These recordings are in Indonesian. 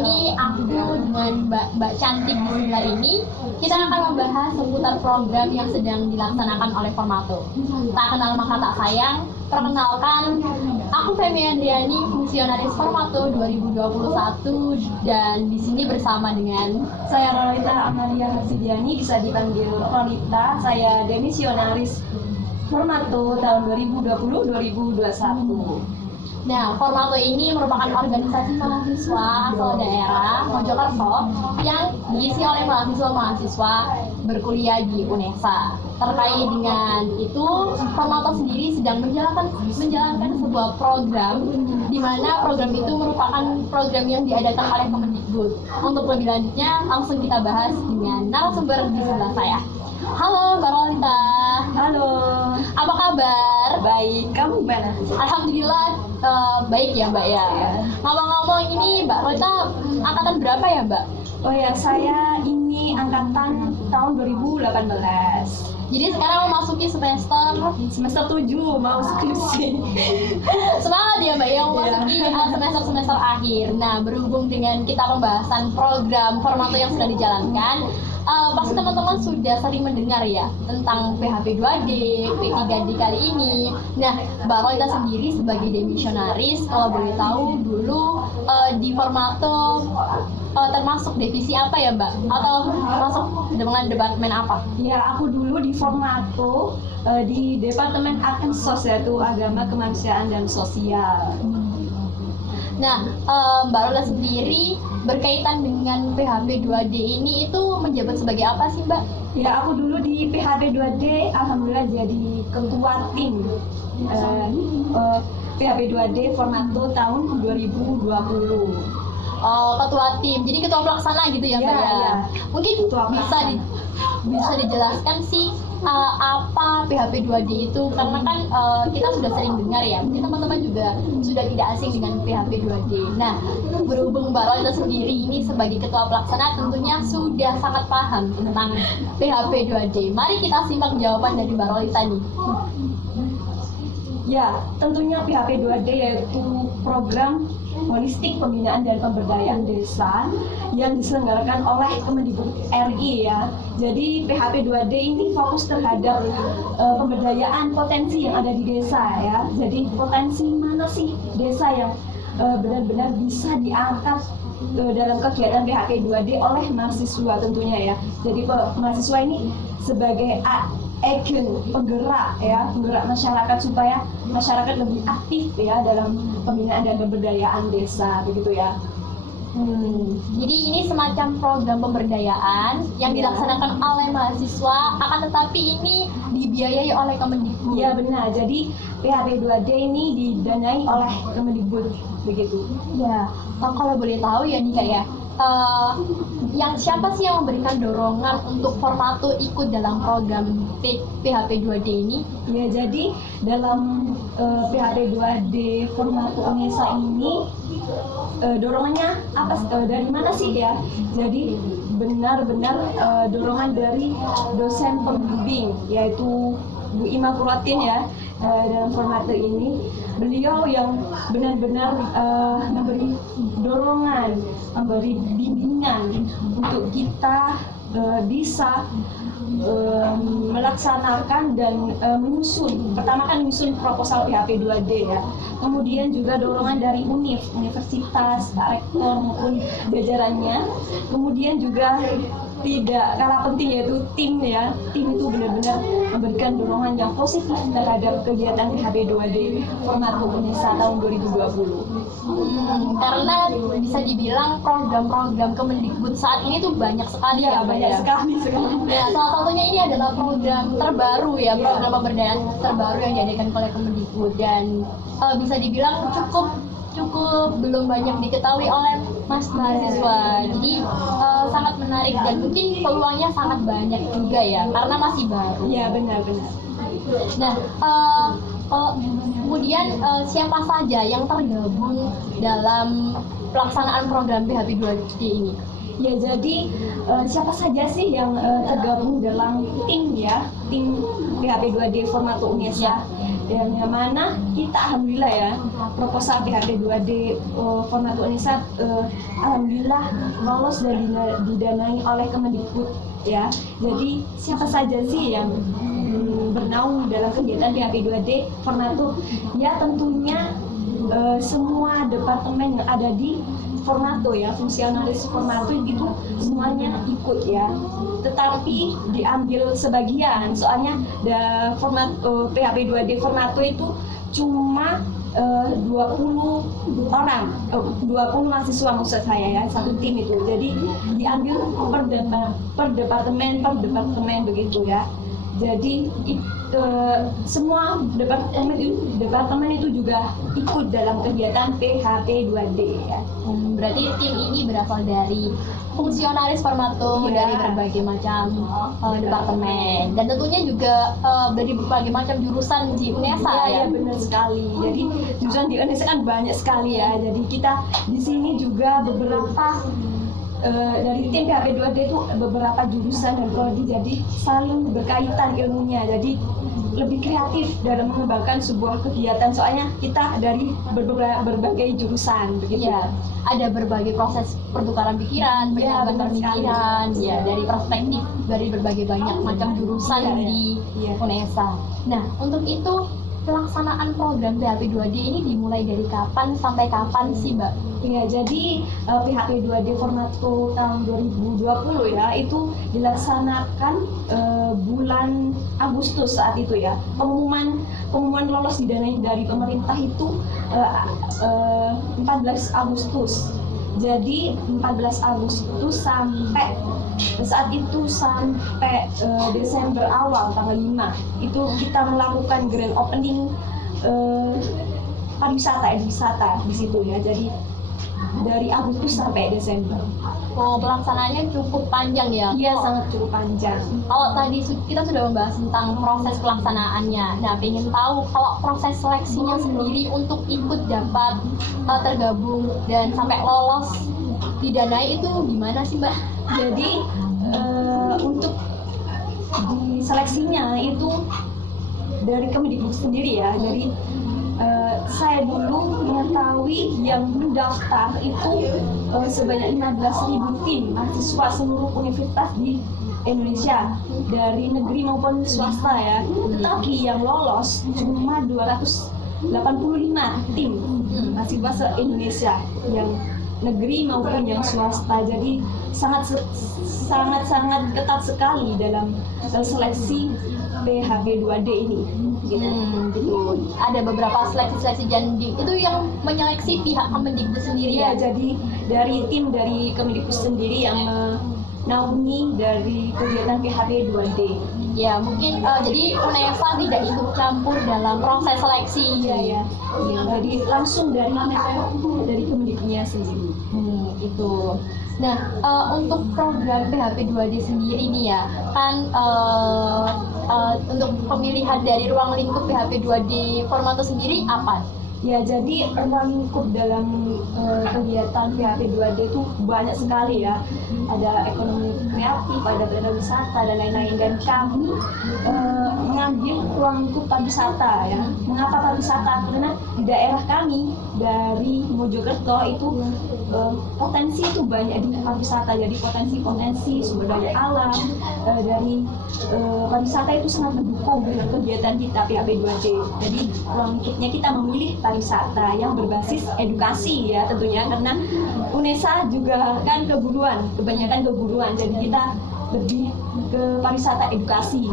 ini aku dengan Mbak Cantik di sebelah ini, kita akan membahas seputar program yang sedang dilaksanakan oleh Formato. Tak kenal maka tak sayang, perkenalkan, aku Femi Andriani, fungsionaris Formato 2021, dan di sini bersama dengan saya Rolita Amalia Hasidiani, bisa dipanggil Rolita. Saya demisionaris Formato tahun 2020-2021. Nah, Formato ini merupakan organisasi mahasiswa asal daerah Mojokerto yang diisi oleh mahasiswa-mahasiswa berkuliah di UNESA. Terkait dengan itu, Formato sendiri sedang menjalankan sebuah program di mana program itu merupakan program yang diadakan oleh Kemendikbud. Untuk lebih lanjutnya, langsung kita bahas dengan narasumber di sebelah saya. Halo Mbak Rolita. Halo. Apa kabar? Baik, kamu gimana? Alhamdulillah baik ya Mbak ya. Ngomong-ngomong ini Mbak Rolita angkatan berapa ya Mbak? Oh ya, saya ini angkatan tahun 2018. Jadi sekarang memasuki Semester 7, mau skripsi. Semangat ya Mbak yang memasuki semester akhir. Nah, berhubung dengan kita pembahasan program Formato yang sedang dijalankan, pasti teman-teman sudah sering mendengar ya tentang PHP 2D, P3D kali ini. Nah, Mbak Rolita sendiri sebagai demisionaris, kalau boleh tahu dulu di Formato termasuk divisi apa ya Mbak? Atau masuk dengan departemen apa? Ya, aku dulu di Formato di Departemen Akensos, yaitu Agama, Kemanusiaan, dan Sosial. Nah, Mbak Rolita sendiri berkaitan dengan PHP 2D ini itu menjabat sebagai apa sih Mbak? Ya, aku dulu di PHP 2D, alhamdulillah jadi ketua tim PHP 2D Formato tahun 2020. Ketua tim, jadi ketua pelaksana gitu ya Mbak ya? Ya. Mungkin bisa dijelaskan sih apa PHP 2D itu, karena kan kita sudah sering dengar ya, mungkin teman-teman juga sudah tidak asing dengan PHP 2D. Nah, berhubung Mbak Rolita sendiri ini sebagai ketua pelaksana tentunya sudah sangat paham tentang PHP 2D. Mari kita simak jawaban dari Mbak Rolita nih. Ya, tentunya PHP 2D yaitu program holistik pembinaan dan pemberdayaan desa yang diselenggarakan oleh Kemendikbud RI ya. Jadi PHP 2D ini fokus terhadap pemberdayaan potensi yang ada di desa ya. Jadi potensi mana sih desa yang benar-benar bisa diangkat dalam kegiatan PHP 2D oleh mahasiswa tentunya ya. Jadi mahasiswa ini sebagai agen penggerak ya, penggerak masyarakat supaya masyarakat lebih aktif ya dalam pembinaan dan pemberdayaan desa, begitu ya. Jadi ini semacam program pemberdayaan yang dilaksanakan oleh mahasiswa, akan tetapi ini dibiayai oleh Kemendikbud. Iya benar. Jadi PHP 2D ini didanai oleh Kemendikbud, begitu. Ya, kalau boleh tahu ya nih Kak ya, siapa sih yang memberikan dorongan untuk Formato ikut dalam program PHP 2D ini? Ya, jadi dalam PHP 2D Formato UNESA ini dorongannya apa? Dari mana sih ya? Jadi benar-benar dorongan dari dosen pembimbing, yaitu Bu Ima Kuratin ya. Dalam Formato ini beliau yang benar-benar memberi dorongan, memberi bimbingan untuk kita bisa melaksanakan dan menyusun. Pertama kan menyusun proposal PHP 2D ya. Kemudian juga dorongan dari universitas, Pak Rektor maupun jajarannya. Kemudian juga tidak kalah penting yaitu tim ya. Tim itu benar-benar memberikan dorongan yang positif terhadap kegiatan PHP 2D Formato UNESA tahun 2020. Karena bisa dibilang program-program Kemendikbud saat ini tuh banyak sekali ya, banyak sekali. Ya, salah satunya ini adalah program terbaru ya, program pemberdayaan terbaru yang diadakan oleh Kemendikbud, dan bisa dibilang cukup belum banyak diketahui oleh mahasiswa. Jadi sangat menarik dan mungkin peluangnya sangat banyak juga ya, karena masih baru. Iya benar-benar. Nah, kemudian siapa saja yang tergabung dalam pelaksanaan program PHP 2D ini? Ya, jadi siapa saja sih yang tergabung dalam tim ya, tim PHP 2D Formato UNESA? yang mana kita alhamdulillah ya proposal PHP 2D Formatur Unesa alhamdulillah lolos dan didanai oleh Kemendikbud ya. Jadi siapa saja sih yang bernaung dalam kegiatan PHP 2D Formatur? Ya tentunya semua departemen yang ada di Formatur ya, fungsionalis Formatur itu semuanya ikut ya. Tetapi diambil sebagian, soalnya PHP 2D Formatur itu cuma 20 orang, 20 mahasiswa maksud saya ya, satu tim itu. Jadi diambil per departemen begitu ya. Jadi semua departemen itu juga ikut dalam kegiatan PHP 2D ya. Berarti tim ini berasal dari fungsionaris Formatur dari berbagai macam departemen dan tentunya juga dari berbagai macam jurusan di Unesa ya. Iya benar sekali. Jadi jurusan di Unesa kan banyak sekali ya. Jadi kita di sini juga beberapa dari tim PHP 2D itu beberapa jurusan dan prodi, jadi saling berkaitan ilmunya, jadi lebih kreatif dalam mengembangkan sebuah kegiatan, soalnya kita dari berbagai jurusan begitu ya. Ada berbagai proses pertukaran pikiran, penyampaian pemikiran ya, dari perspektif dari berbagai banyak macam jurusan di Unesa. Nah, untuk itu pelaksanaan program PHP 2D ini dimulai dari kapan sampai kapan sih, Mbak? Ya, jadi PHP 2D Formatur tahun 2020 ya, itu dilaksanakan bulan Agustus saat itu ya. Pengumuman lolos didanai dari pemerintah itu 14 Agustus. Jadi 14 Agustus sampai saat itu sampai Desember awal tanggal 5 itu kita melakukan grand opening pariwisata di situ ya. Jadi dari Agustus sampai Desember. Oh, pelaksanaannya cukup panjang ya? Iya, sangat cukup panjang. Kalau tadi kita sudah membahas tentang proses pelaksanaannya. Nah, ingin tahu kalau proses seleksinya sendiri untuk ikut dapat tergabung dan sampai lolos didanai itu gimana sih, Mbak? Jadi untuk di seleksinya itu dari Kemendikbud sendiri ya. Jadi saya dulu mengetahui yang mendaftar itu sebanyak 15.000 tim mahasiswa seluruh universitas di Indonesia dari negeri maupun swasta ya. Tetapi yang lolos cuma 285 tim mahasiswa se-Indonesia yang negeri maupun yang swasta. Jadi sangat ketat sekali dalam seleksi PHP 2D ini. Gitu. Ada beberapa seleksi jadi itu yang menyeleksi pihak Kemendikbud sendiri ya. Jadi dari tim dari Kemendikbud sendiri yang menaungi dari kegiatan PHP 2D. Ya, mungkin jadi Unesa tidak ikut campur dalam proses seleksi. Iya. Jadi langsung dari Kemendikbudnya sendiri. Itu. Nah, untuk program PHP 2D sendiri nih ya, kan untuk pemilihan dari ruang lingkup PHP 2D Formatur sendiri apa? Ya, jadi ruang lingkup dalam kegiatan PHP 2D itu banyak sekali ya. Ada ekonomi kreatif, ada pariwisata dan lain-lain. Dan kami mengambil ruang lingkup pariwisata ya. Mengapa pariwisata? Karena di daerah kami dari Mojokerto itu potensi itu banyak di pariwisata. Jadi potensi sumber daya alam dari pariwisata itu sangat mendukung dengan kegiatan kita PHP 2D. Jadi ruang lingkupnya kita memilih pariwisata yang berbasis edukasi ya tentunya, karena Unesa juga kan kebanyakan keguruan, jadi kita lebih ke pariwisata edukasi.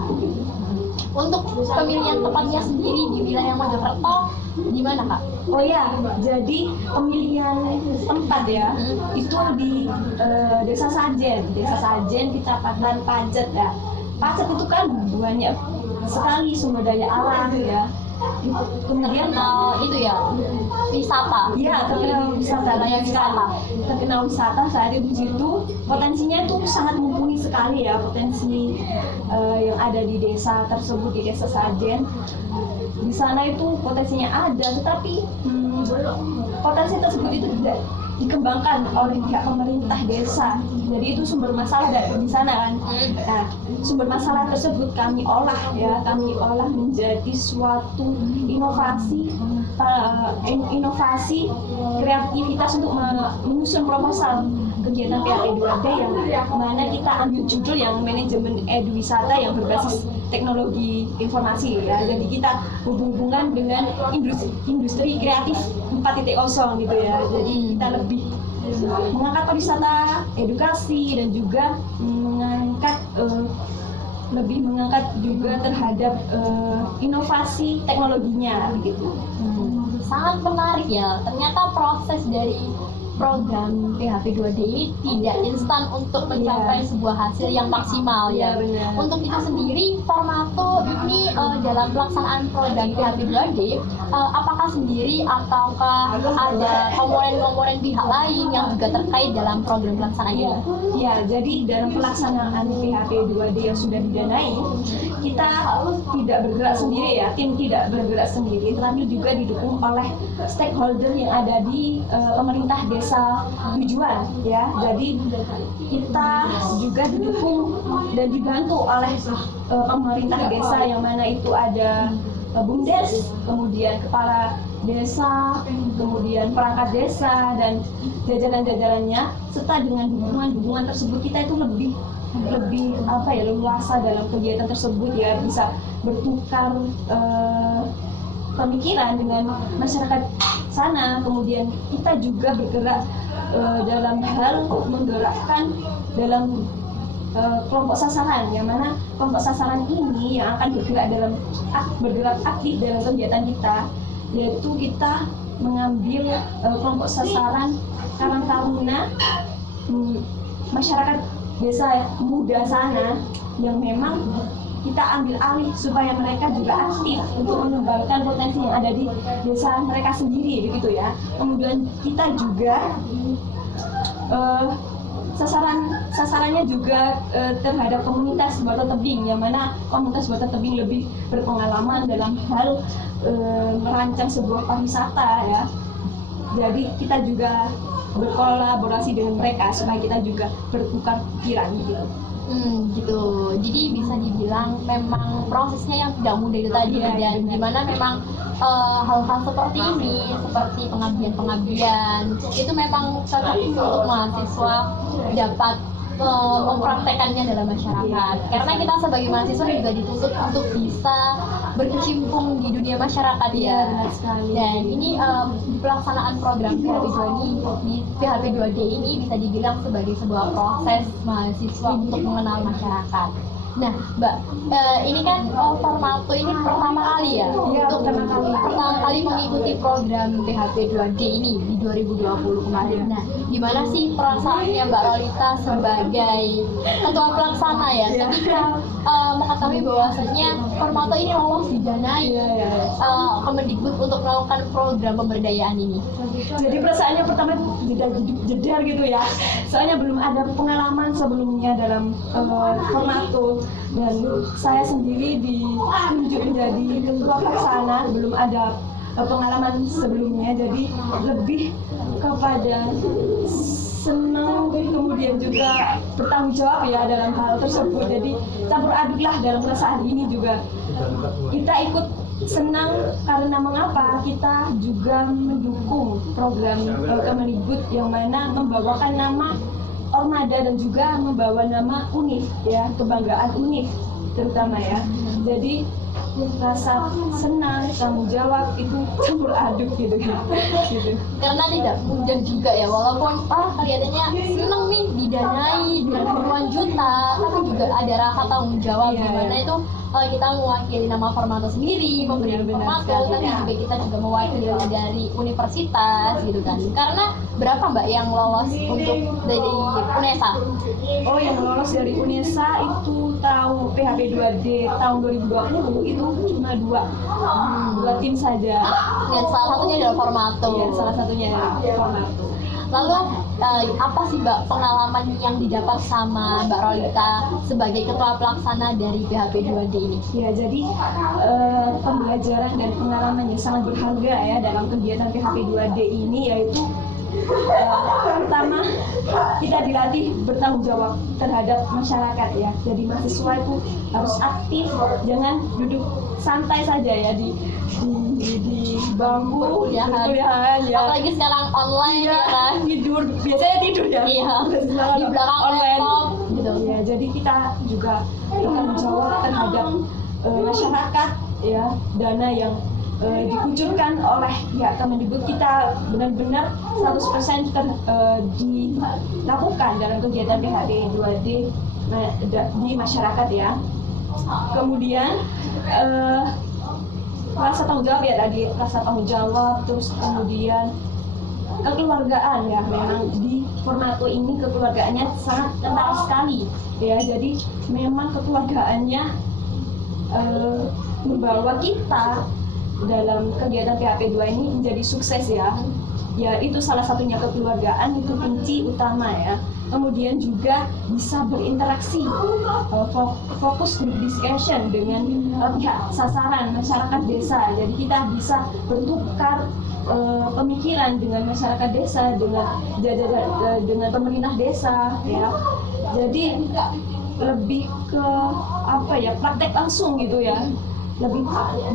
Untuk pemilihan tempatnya sendiri di wilayah Mojokerto gimana, Kak? Oh ya, jadi pemilihan tempat ya itu di Desa Sajen Kecamatan Pacet ya. Pacet itu kan banyak sekali sumber daya alam ya. Kemudian itu ya wisata. Iya, terkenal wisata saat itu di situ. Potensinya itu sangat mumpuni sekali ya, potensi yang ada di desa tersebut, di Desa Sajen. Di sana itu potensinya ada, tetapi potensi tersebut itu dikembangkan oleh pihak pemerintah desa. Jadi itu sumber masalah dari di sana kan. Nah, sumber masalah tersebut kami olah ya, kami olah menjadi suatu inovasi inovasi kreativitas untuk menyusun proposal kegiatan PHP 2D yang mana kita ambil judul yang manajemen edwisata yang berbasis teknologi informasi ya. Jadi kita hubung-hubungan dengan industri kreatif 4.0 gitu ya. Jadi kita lebih mengangkat pariwisata, edukasi, dan juga lebih mengangkat juga terhadap inovasi teknologinya begitu. Sangat menarik ya. Ternyata proses dari program PHP 2D ini tidak instan untuk mencapai sebuah hasil yang maksimal ya. Benar. Untuk itu sendiri, Formato ini dalam pelaksanaan program PHP 2D, apakah sendiri ataukah ada komponen-komponen pihak lain yang juga terkait dalam program pelaksanaan ini? Ya, jadi dalam pelaksanaan PHP 2D yang sudah didanai, kita tidak bergerak sendiri ya, tim tidak bergerak sendiri, tetapi juga didukung oleh stakeholder yang ada di pemerintah desa tujuan ya. Jadi kita juga didukung dan dibantu oleh pemerintah desa yang mana itu ada BUMDes, kemudian kepala desa, kemudian perangkat desa dan jajaran-jajarannya, serta dengan dukungan tersebut kita itu lebih leluasa dalam kegiatan tersebut ya, bisa bertukar pemikiran dengan masyarakat sana. Kemudian kita juga bergerak dalam hal menggerakkan dalam kelompok sasaran, yang mana kelompok sasaran ini yang akan bergerak aktif dalam kegiatan kita, yaitu kita mengambil kelompok sasaran Karang Taruna, masyarakat desa muda sana yang memang kita ambil alih supaya mereka juga aktif untuk mengembangkan potensi yang ada di desa mereka sendiri begitu ya. Kemudian kita juga sasarannya juga terhadap komunitas Bato Tebing, yang mana komunitas Bato Tebing lebih berpengalaman dalam hal merancang sebuah pariwisata ya. Jadi kita juga berkolaborasi dengan mereka supaya kita juga bertukar pikiran gitu. Gitu. Jadi bisa dibilang memang prosesnya yang tidak mudah itu tadi ya, dan dimana memang hal-hal seperti ini, seperti pengabdian itu memang cocok untuk mahasiswa dapat mempraktekannya dalam masyarakat. Karena kita sebagai mahasiswa juga dituntut untuk bisa berkecimpung di dunia masyarakat ya. Dan ini pelaksanaan program PHP 2D ini bisa dibilang sebagai sebuah proses mahasiswa untuk mengenal masyarakat. Nah, Mbak, ini kan Formato ini pertama kali ya, untuk pertama kali mengikuti program PHP 2D ini di 2020 kemarin. Nah, gimana sih perasaannya Mbak Lolita sebagai ketua pelaksana ya, ketika mengetahui bahwasannya Formato ini lolos didanai Kemendikbud untuk melakukan program pemberdayaan ini? Jadi perasaannya pertama jeder gitu ya, soalnya belum ada pengalaman sebelumnya dalam Formato, dan saya sendiri ditunjuk menjadi ketua pelaksana, belum ada pengalaman sebelumnya, jadi lebih kepada senang, kemudian juga bertanggung jawab ya dalam hal tersebut. Jadi campur aduk lah dalam perasaan ini juga. Kita ikut senang karena mengapa? Kita juga mendukung program Kemendikbud yang mana membawakan nama Ormada dan juga membawa nama UNIF ya, kebanggaan UNIF terutama ya. Jadi rasa senang, tanggung jawab itu campur aduk gitu. Karena tidak mudah juga ya, walaupun kelihatannya seneng nih didanai dengan puluhan juta, tapi juga ada rasa tanggung jawab dimana itu kita mewakili nama Formato sendiri, memberi Formato, tapi juga kita juga mewakili dari universitas gitu kan. Karena berapa Mbak yang lolos untuk dari UNESA? Oh, yang lolos dari UNESA itu tahun PHP 2D tahun 2020 itu cuma dua tim saja. Dan salah satunya adalah Formato. Iya, salah satunya adalah Formato. Lalu apa sih Mbak pengalaman yang didapat sama Mbak Rolita sebagai ketua pelaksana dari PHP 2D ini? Ya, jadi pembelajaran dan pengalaman yang sangat berharga ya dalam kegiatan PHP 2D ini, yaitu Pertama, kita dilatih bertanggung jawab terhadap masyarakat ya. Jadi mahasiswa itu harus aktif, jangan duduk santai saja ya di bangku Perkuliahan. ya. Apalagi sekarang online Iya, ya kan. tidur, biasanya tidur ya. Iya. Sekarang Di belakang online laptop gitu. ya. Jadi kita juga bertanggung jawab terhadap masyarakat ya. Dana yang dikucurkan oleh pihak Kemendikbud kita benar-benar 100% dilakukan dalam kegiatan PHP 2D di masyarakat ya. Kemudian rasa tanggung jawab ya tadi, rasa tanggung jawab, terus kemudian kekeluargaan ya. Memang di Formato ini kekeluargaannya sangat kental sekali ya. Jadi memang kekeluargaannya membawa kita dalam kegiatan PHP 2 ini menjadi sukses ya. Ya itu salah satunya kekeluargaan, itu kunci utama ya. Kemudian juga bisa berinteraksi, fokus group discussion dengan pihak sasaran masyarakat desa. Jadi kita bisa bertukar pemikiran dengan masyarakat desa, dengan pemerintah desa ya. Jadi lebih ke praktek langsung gitu ya. Lebih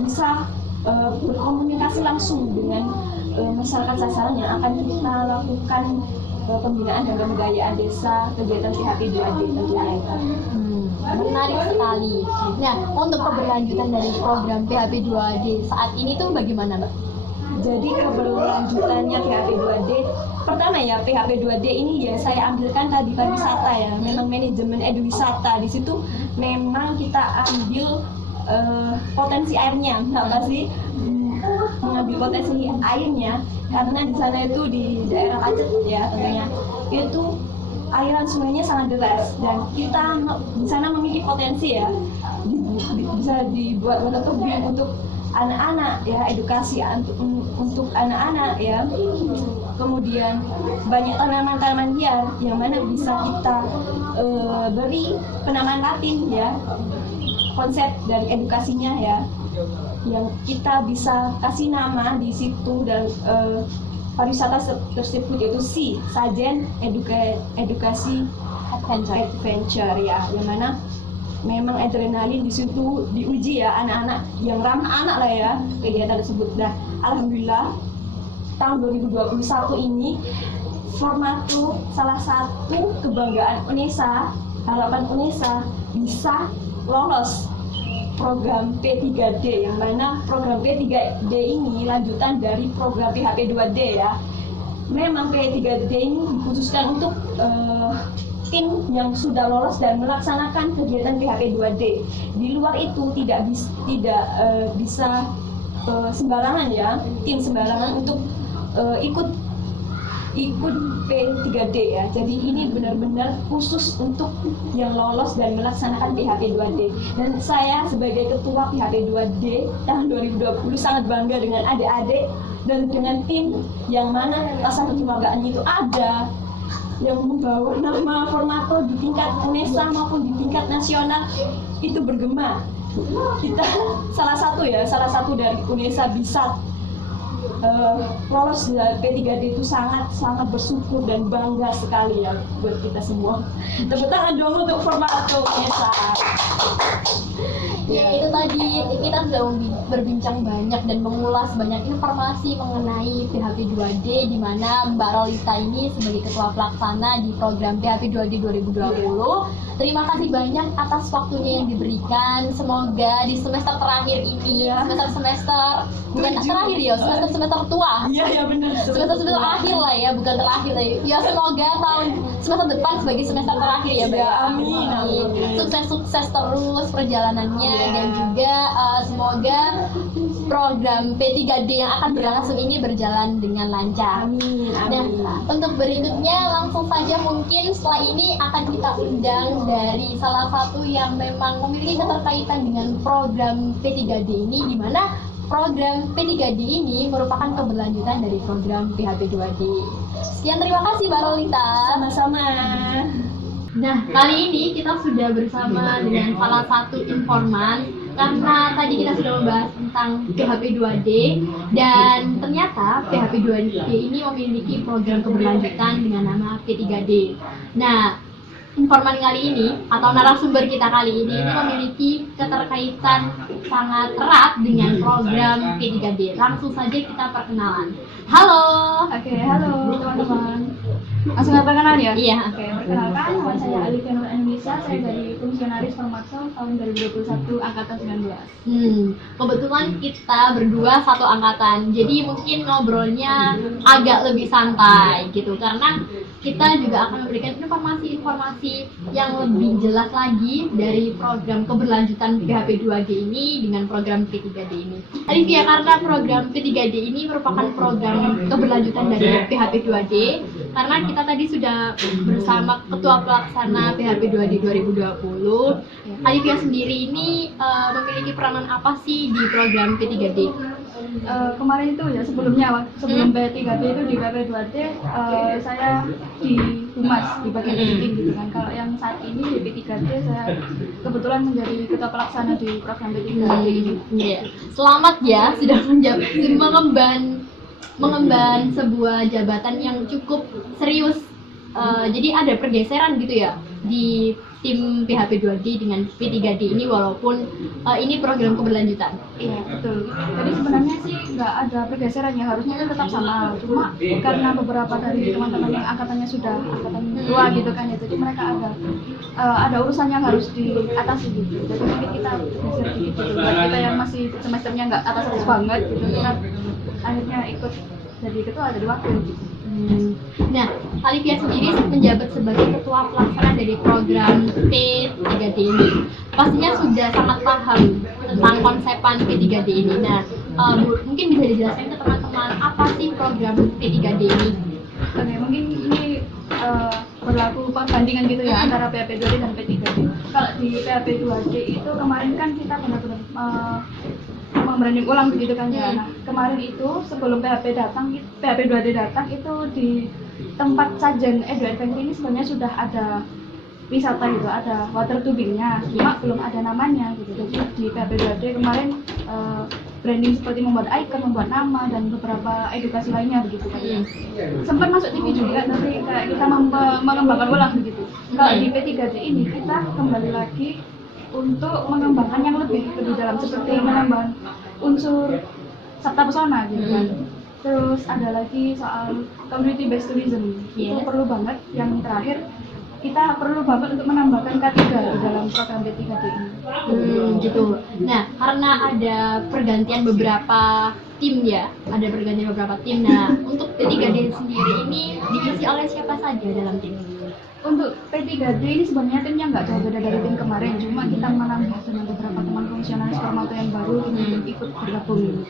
bisa berkomunikasi langsung dengan masyarakat sasaran yang akan kita lakukan pembinaan dan kebudayaan desa, kegiatan PHP 2D tentunya. Menarik sekali. Nah, untuk keberlanjutan dari program PHP 2D saat ini tuh bagaimana, Mbak? Jadi keberlanjutannya PHP 2D, pertama ya PHP 2D ini ya saya ambilkan tadi pariwisata ya, memang manajemen eduwisata. Di situ memang kita ambil potensi airnya, apa sih? Mengambil potensi airnya karena di sana itu di daerah Pacet ya tentunya itu aliran sungainya sangat deras dan kita di sana memiliki potensi ya, bisa dibuat untuk anak-anak ya, edukasi untuk anak-anak ya. Kemudian banyak tanaman-tanaman liar yang mana bisa kita beri penamaan latin ya, konsep dari edukasinya ya, yang kita bisa kasih nama di situ dan pariwisata tersebut yaitu Sajen Edukasi Adventure ya, yang mana memang adrenalin di situ diuji ya, anak-anak yang ramah anak lah ya kegiatan tersebut. Nah, alhamdulillah tahun 2021 ini Formato salah satu kebanggaan UNESA, harapan UNESA bisa lolos program P3D, yang mana program P3D ini lanjutan dari program PHP 2D ya. Memang P3D ini dikhususkan untuk tim yang sudah lolos dan melaksanakan kegiatan PHP 2D. Di luar itu tidak bisa sembarangan ya, tim sembarangan untuk ikut P3D ya. Jadi ini benar-benar khusus untuk yang lolos dan melaksanakan PHP 2D. Dan saya sebagai ketua PHP 2D tahun 2020 sangat bangga dengan adik-adik dan dengan tim yang mana rasa kekeluargaan itu ada, yang membawa nama Formato di tingkat UNESA maupun di tingkat nasional itu bergema. Kita salah satu dari UNESA bisa lolos dari P3D itu sangat bersyukur dan bangga sekali ya buat kita semua. Tepuk tangan dong untuk Formato UNESA. Ya itu tadi kita sudah berbincang banyak dan mengulas banyak informasi mengenai PHP 2D, di mana Mbak Rolita ini sebagai ketua pelaksana di program PHP 2D 2020. Terima kasih banyak atas waktunya yang diberikan. Semoga di semester terakhir ini, semester bukan terakhir ya, semester tua. Iya benar. Semester akhir lah ya, bukan terakhir lah. Ya semoga tahun semester depan sebagai semester terakhir ya, Mbak. Ya, amin. Sukses terus perjalanannya dan juga semoga program P3D yang akan berlangsung ini berjalan dengan lancar. Amin. Nah, untuk berikutnya langsung saja mungkin setelah ini akan kita undang dari salah satu yang memang memiliki keterkaitan dengan program P3D ini, di mana program P3D ini merupakan keberlanjutan dari program PHP 2D. Sekian, terima kasih Mbak Rolita. Sama-sama. Nah, kali ini kita sudah bersama dengan salah satu informan karena tadi kita sudah membahas tentang PHP 2D dan ternyata PHP 2D ini memiliki program keberlanjutan dengan nama P3D. Nah, informan kali ini atau narasumber kita kali ini memiliki keterkaitan sangat erat dengan program P3D. Langsung saja kita perkenalan. Halo. Oke, halo teman-teman. Langsung perkenalan ya? Iya. Oke, perkenalkan nama saya Alifia Nur Indonesia, saya dari Fungsionaris Formaksel tahun 2021 angkatan 19. Kebetulan kita berdua satu angkatan, jadi mungkin ngobrolnya agak lebih santai gitu karena kita juga akan memberikan informasi-informasi yang lebih jelas lagi dari program keberlanjutan PHP 2D ini dengan program P3D ini. Alifia, karena program P3D ini merupakan program keberlanjutan dari PHP 2D, karena kita tadi sudah bersama Ketua Pelaksana PHP 2D 2020. Alifia sendiri ini memiliki peranan apa sih di program P3D? Kemarin itu ya sebelum P3D itu di PHP 2D saya di Humas di bagian editing gitu kan. Kalau yang saat ini di P3D saya kebetulan menjadi ketua pelaksana di program P3D ini. Yeah. Selamat ya sudah mengemban sebuah jabatan yang cukup serius. Jadi ada pergeseran gitu ya di tim PHP 2D dengan P3D ini walaupun ini program keberlanjutan. Iya betul. Jadi sebenarnya sih nggak ada pergeseran ya, harusnya kan tetap sama. Cuma karena beberapa dari teman-teman yang angkatannya sudah angkatan tua gitu kan ya, jadi mereka ada urusan yang harus diatasi gitu. Jadi mungkin kita geser dikit gitu. Buat kita yang masih semesternya nggak atas banget gitu, kita akhirnya ikut jadi ketua jadi wakil gitu. Nah, Alifia sendiri menjabat sebagai ketua pelaksana dari program P3D ini. Pastinya sudah sangat paham tentang konsepan P3D ini. Nah, mungkin bisa dijelaskan ke teman-teman apa sih program P3D ini? Oke, mungkin ini berlaku perbandingan gitu ya antara PHP 2D dan P3D. Kalau di PHP 2D itu kemarin kan kita benar-benar membranding ulang begitu kan ya. Nah, kemarin itu sebelum PHP 2D datang itu di tempat sajen Edu Adventure ini sebenarnya sudah ada wisata gitu, ada water tubingnya, cuma belum ada namanya gitu. Jadi di PHP 2D kemarin branding seperti membuat icon, membuat nama dan beberapa edukasi lainnya begitu kan. Sempat masuk TV juga, tapi kayak kita mengembangkan ulang begitu. Kalau di P3D ini kita kembali lagi untuk mengembangkan yang lebih dalam, seperti menambah unsur sabta pesona gitu kan. Terus ada lagi soal community based tourism. Itu perlu banget. Yang terakhir kita perlu banget untuk menambahkan K3 di dalam program P3D ini. Gitu. Nah, karena ada pergantian beberapa tim ya, Nah, untuk P3D sendiri ini diisi oleh siapa saja dalam tim ini? Untuk P3D ini sebenarnya timnya nggak jauh beda dari tim kemarin, cuma kita menambah dengan beberapa teman fungsionaris formato yang baru untuk ikut bergabung.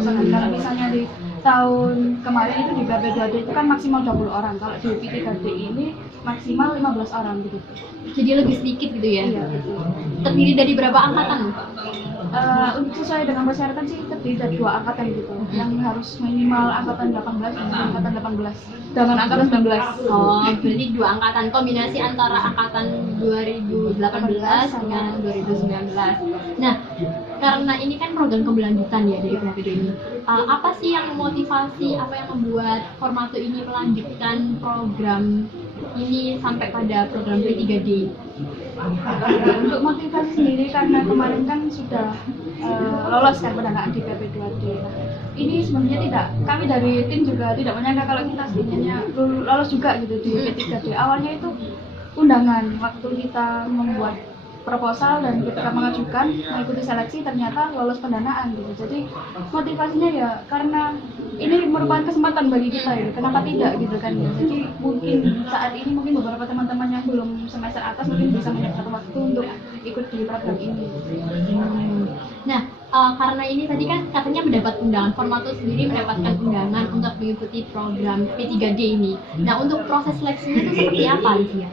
Kalau misalnya di tahun kemarin itu di PHP 2D itu kan maksimal 20 orang, kalau di P3D ini maksimal 15 orang gitu. Jadi lebih sedikit gitu ya? Iya betul. Terdiri dari berapa angkatan? Untuk sesuai dengan persyaratan sih terdiri dari 2 angkatan gitu, yang harus minimal angkatan 18 dan angkatan 18 dengan angkatan 19. Oh, berarti 2 angkatan, kombinasi antara angkatan 2018 dengan 2019. Nah, karena ini kan program keberlanjutan ya dari PHP ini. Apa sih yang memotivasi, apa yang membuat Formato ini melanjutkan program ini sampai pada program P3D? Untuk motivasi sendiri karena kemarin kan sudah lolos kan pendanaan di PHP 2D. Nah, ini sebenarnya kami dari tim juga tidak menyangka kalau kita sebenarnya lolos juga gitu di P3D. Awalnya itu undangan waktu kita membuat proposal dan ketika mengajukan mengikuti seleksi ternyata lolos pendanaan gitu. Jadi motivasinya ya karena ini merupakan kesempatan bagi kita ya, kenapa tidak gitu kan ya. Jadi mungkin saat ini mungkin beberapa teman-teman yang belum semester atas mungkin bisa menyempatkan waktu untuk ikut di program ini. Nah, karena ini tadi kan katanya mendapat undangan, Formato sendiri mendapatkan undangan untuk mengikuti program P3D ini. Nah, untuk proses seleksinya itu seperti apa ya?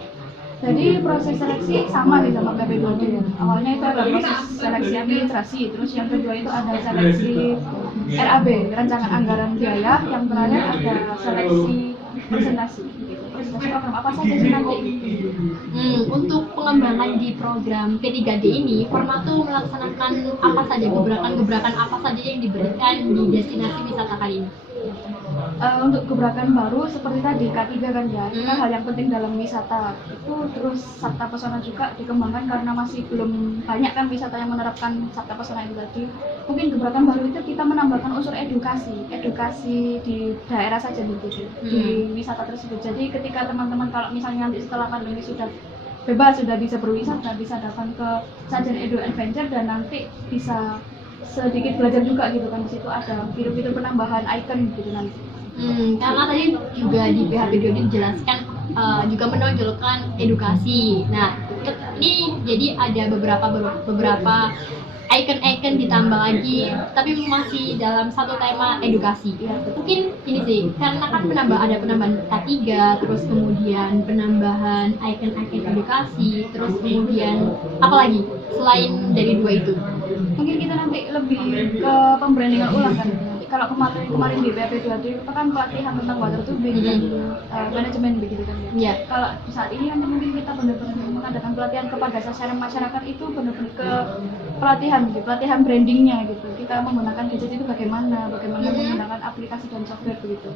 Jadi proses seleksi sama nih sama PHP 2D ya. Awalnya itu ada proses seleksi administrasi, terus yang kedua itu ada seleksi RAB, rancangan anggaran biaya, yang terakhir ada seleksi presentasi gitu. Presentasi program apa saja sih nanti? Untuk pengembangan di program P3D ini, Formato melaksanakan apa saja, gebrakan-gebrakan apa saja yang diberikan di destinasi wisata kali ini? Untuk gebrakan baru seperti tadi K3 kan ya, itu kan hal yang penting dalam wisata itu. Terus Sabta Pesona juga dikembangkan karena masih belum banyak kan wisata yang menerapkan Sabta Pesona itu tadi. Mungkin gebrakan baru itu kita menambahkan unsur edukasi di daerah saja begitu, di wisata tersebut. Jadi ketika teman-teman kalau misalnya nanti setelah pandemi sudah bebas, sudah bisa berwisata, bisa datang ke Sajen Edu Adventure dan nanti bisa sedikit belajar juga gitu kan, di situ ada fitur-fitur penambahan icon gitu nanti. Karena tadi juga di PHP Dodi dijelaskan juga menonjolkan edukasi. Nah, ini jadi ada beberapa icon-icon ditambah lagi, tapi masih dalam satu tema edukasi. Mungkin ini sih, karena kan ada penambahan K3, terus kemudian penambahan icon-icon edukasi, terus kemudian apa lagi selain dari dua itu? Mungkin kita nanti lebih ke pembrandingan ulang kan. Kalau kemarin di PHP 2D itu kan pelatihan tentang water tubing dan manajemen begitu kan ya. Iya. Kalau saat ini nanti mungkin kita benar-benar mengadakan pelatihan kepada sasaran masyarakat itu benar-benar ke pelatihan brandingnya gitu. Kita menggunakan gadget itu bagaimana menggunakan aplikasi dan software begitu.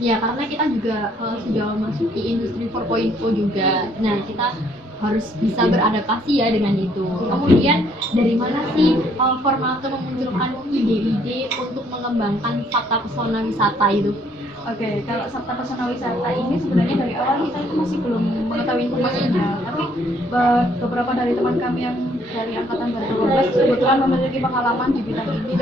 Ya, karena kita juga sudah memasuki industri 4.0 juga. Nah, kita harus bisa beradaptasi ya dengan itu. Kemudian dari mana sih Formato memunculkan ide-ide untuk mengembangkan Sabta Pesona Wisata itu? Oke, kalau Sabta Pesona Wisata ini sebenarnya dari awal kita itu masih belum mengetahui informasinya, tapi beberapa dari teman kami yang dari angkatan 2012 kebetulan memiliki pengalaman di bidang ini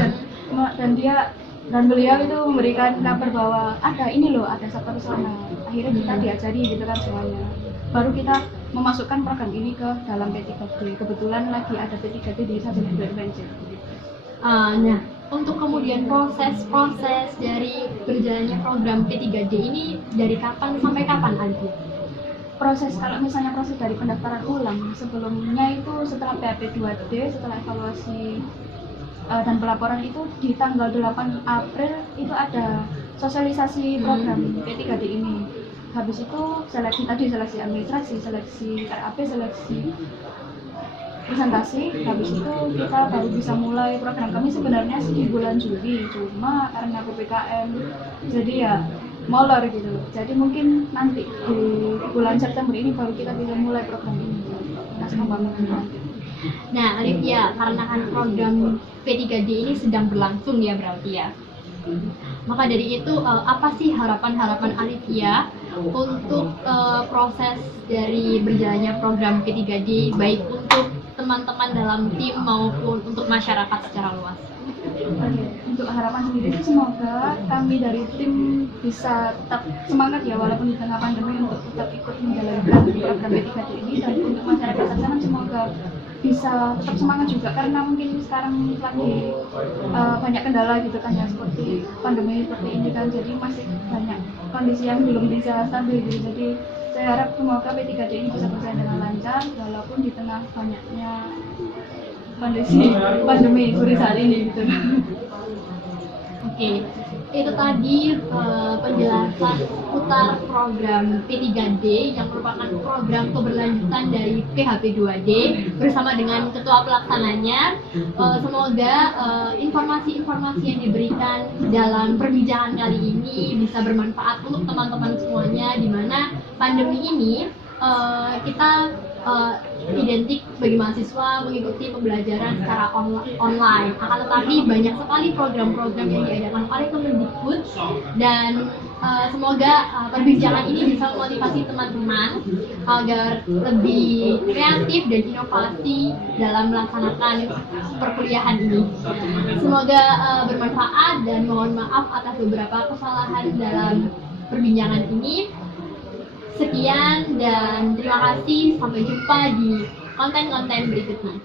dan beliau itu memberikan kabar bahwa ada Sabta Pesona. Akhirnya kita diajari gitu kan semuanya. Baru kita memasukkan program ini ke dalam P3D. Kebetulan lagi ada P3D di Sajen Edu Adventure. Nah, untuk kemudian proses dari berjalannya program P3D ini dari kapan sampai kapan, Alfi? Kalau misalnya proses dari pendaftaran ulang, sebelumnya itu setelah PHP 2D, setelah evaluasi dan pelaporan itu di tanggal 8 April itu ada sosialisasi program P3D ini. Habis itu seleksi administrasi, seleksi RAP, seleksi presentasi. Habis itu kita baru bisa mulai program kami sebenarnya sih di bulan Juli, cuma karena PPKM jadi ya molor gitu. Jadi mungkin nanti di bulan September ini baru kita bisa mulai program ini. Nah, Alif ya, karena kan program P3D ini sedang berlangsung ya berarti ya. Maka dari itu apa sih harapan Alifia untuk proses dari berjalannya program P3D baik untuk teman-teman dalam tim maupun untuk masyarakat secara luas? Untuk harapan sendiri itu semoga kami dari tim bisa tetap semangat ya walaupun di tengah pandemi untuk tetap ikut menjalankan program P3D ini, dan untuk masyarakat sasaran semoga bisa tetap semangat juga karena mungkin sekarang lagi banyak kendala gitu kan ya, seperti pandemi seperti ini kan, jadi masih banyak kondisi yang belum bisa stabil gitu. Jadi saya harap semoga P3D ini bisa berjalan dengan lancar walaupun di tengah banyaknya kondisi pandemi seperti saat ini gitu. Oke, itu tadi penjelasan seputar program P3D yang merupakan program keberlanjutan dari PHP2D bersama dengan ketua pelaksananya. Semoga informasi-informasi yang diberikan dalam perbincangan kali ini bisa bermanfaat untuk teman-teman semuanya, di mana pandemi ini kita identik bagi mahasiswa mengikuti pembelajaran secara online. Akan tetapi banyak sekali program-program yang diadakan oleh Kemendikbud, dan semoga perbincangan ini bisa memotivasi teman-teman agar lebih kreatif dan inovasi dalam melaksanakan perkuliahan ini. Semoga bermanfaat, dan mohon maaf atas beberapa kesalahan dalam perbincangan ini. Sekian dan terima kasih, sampai jumpa di konten-konten berikutnya.